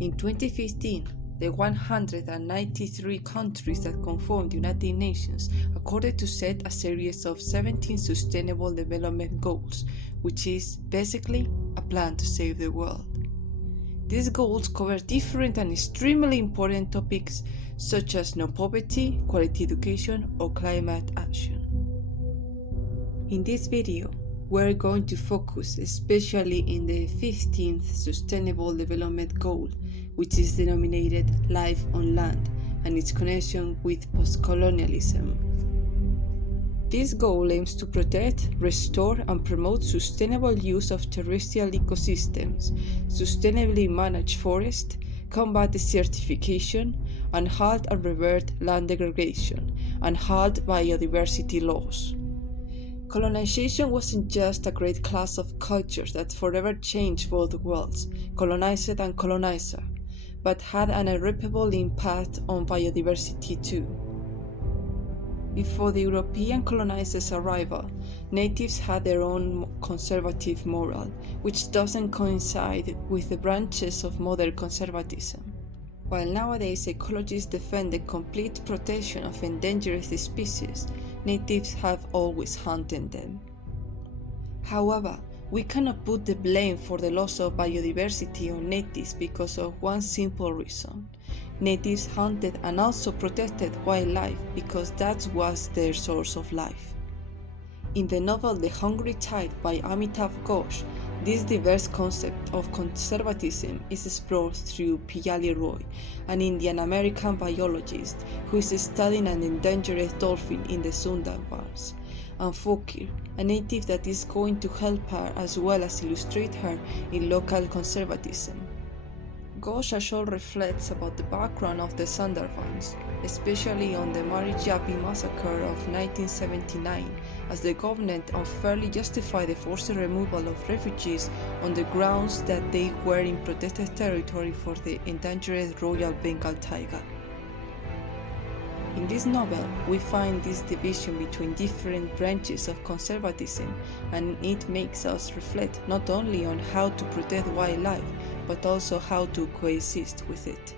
In 2015, the 193 countries that conform the United Nations accorded to set a series of 17 Sustainable Development Goals, which is basically a plan to save the world. These goals cover different and extremely important topics such as no poverty, quality education, or climate action. In this video, we're going to focus especially in the 15th Sustainable Development Goal, which is denominated Life on Land, and its connection with postcolonialism. This goal aims to protect, restore, and promote sustainable use of terrestrial ecosystems, sustainably manage forests, combat desertification, and halt and revert land degradation, and halt biodiversity loss. Colonization wasn't just a great class of cultures that forever changed both worlds, colonized and colonizer, but had an irreparable impact on biodiversity too. Before the European colonizers' arrival, natives had their own conservative moral, which doesn't coincide with the branches of modern conservatism. While nowadays ecologists defend the complete protection of endangered species, natives have always hunted them. However, we cannot put the blame for the loss of biodiversity on natives because of one simple reason. Natives hunted and also protected wildlife because that was their source of life. In the novel The Hungry Tide by Amitav Ghosh, this diverse concept of conservatism is explored through Piyali Roy, an Indian-American biologist who is studying an endangered dolphin in the Sundarbans, and Fokir, a native that is going to help her as well as illustrate her in local conservatism. Ghosh also reflects about the background of the Sundarbans, especially on the Marijapi massacre of 1979, as the government unfairly justified the forced removal of refugees on the grounds that they were in protected territory for the endangered Royal Bengal tiger. In this novel, we find this division between different branches of conservatism, and it makes us reflect not only on how to protect wildlife, but also how to coexist with it.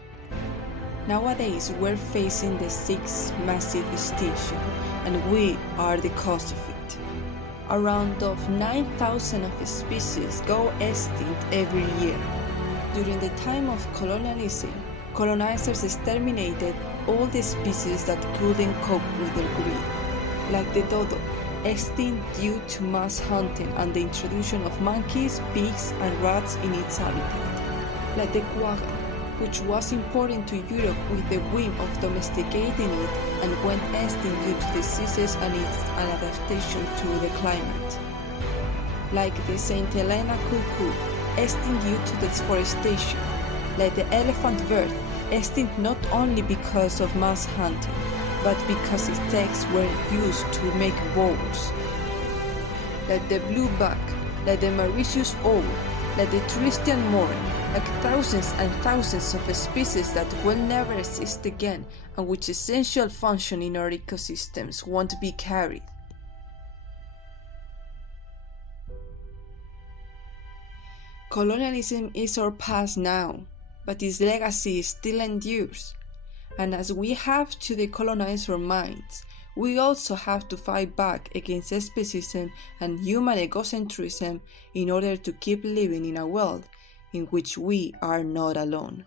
Nowadays, we're facing the sixth massive extinction, and we are the cause of it. Around 9,000 of species go extinct every year. During the time of colonialism, colonizers exterminated all the species that couldn't cope with their greed, like the dodo, extinct due to mass hunting and the introduction of monkeys, pigs, and rats in its habitat, like the quagga, which was imported to Europe with the whim of domesticating it and went extinct due to diseases and its adaptation to the climate, like the St. Helena cuckoo, extinct due to deforestation, like the elephant bird, extinct not only because of mass hunting, but because its eggs were used to make bows, like the blueback, like the Mauritius owl, like the Tristian moran, like thousands and thousands of species that will never exist again and which essential function in our ecosystems won't be carried. Colonialism is our past now, but its legacy still endures. And as we have to decolonize our minds, we also have to fight back against especism and human egocentrism in order to keep living in a world in which we are not alone.